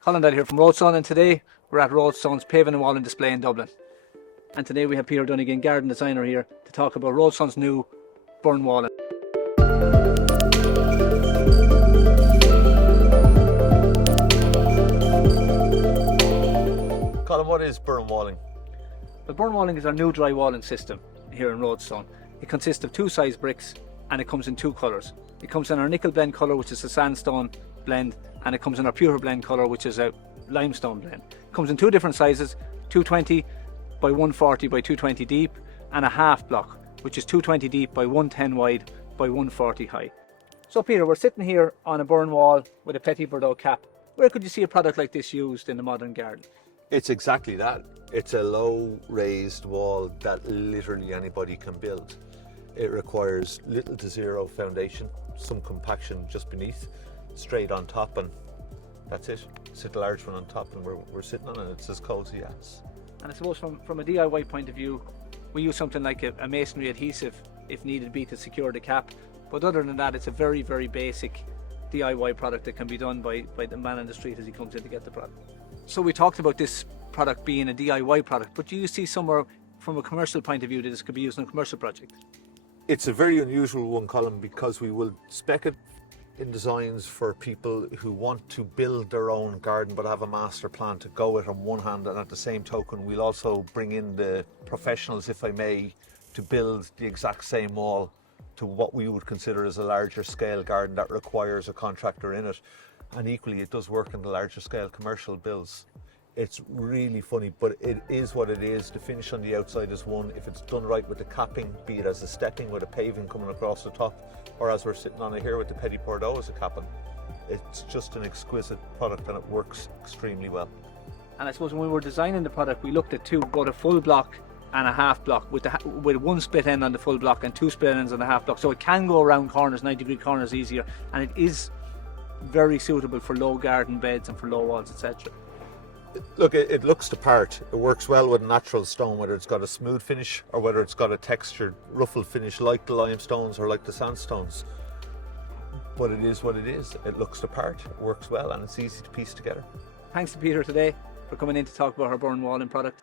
Colin Doyle here from Roadstone, and today we're at Roadstone's Paving and Walling display in Dublin. And today we have Peter Donegan, garden designer, here to talk about Roadstone's new Burren Walling. Colin, what is Burren Walling? Well, Burren Walling is our new dry walling system here in Roadstone. It consists of two size bricks and it comes in two colours. It comes in our nickel blend colour, which is a sandstone blend, and it comes in our pure blend colour, which is a limestone blend. It comes in two different sizes, 220 by 140 by 220 deep, and a half block, which is 220 deep by 110 wide by 140 high. So Peter, we're sitting here on a Burren wall with a Petit Bordeaux cap. Where could you see a product like this used in the modern garden? It's exactly that. It's a low raised wall that literally anybody can build. It requires little to zero foundation, some compaction just beneath, straight on top, and that's it. Sit a large one on top and we're sitting on it. It's as cozy as. And I suppose from a DIY point of view, we use something like a masonry adhesive if needed be to secure the cap. But other than that, it's a very, very basic DIY product that can be done by the man in the street as he comes in to get the product. So we talked about this product being a DIY product, but do you see somewhere from a commercial point of view that this could be used in a commercial project? It's a very unusual one, Colin, because we will spec it in designs for people who want to build their own garden but have a master plan to go with on one hand, and at the same token we'll also bring in the professionals, if I may, to build the exact same wall to what we would consider as a larger scale garden that requires a contractor in it. And equally it does work in the larger scale commercial builds. It's really funny, but it is what it is. The finish on the outside is one. If it's done right with the capping, be it as a stepping with a paving coming across the top, or as we're sitting on it here with the Petit Bordeaux as a capping, it's just an exquisite product and it works extremely well. And I suppose when we were designing the product, we looked at two, both a full block and a half block, with one split end on the full block and two split ends on the half block, so it can go around corners, 90-degree corners easier, and it is very suitable for low garden beds and for low walls, etc. Look, it looks the part. It works well with natural stone, whether it's got a smooth finish or whether it's got a textured, ruffled finish like the limestones or like the sandstones. But it is what it is. It looks the part, it works well, and it's easy to piece together. Thanks to Peter today for coming in to talk about our Burren Walling product.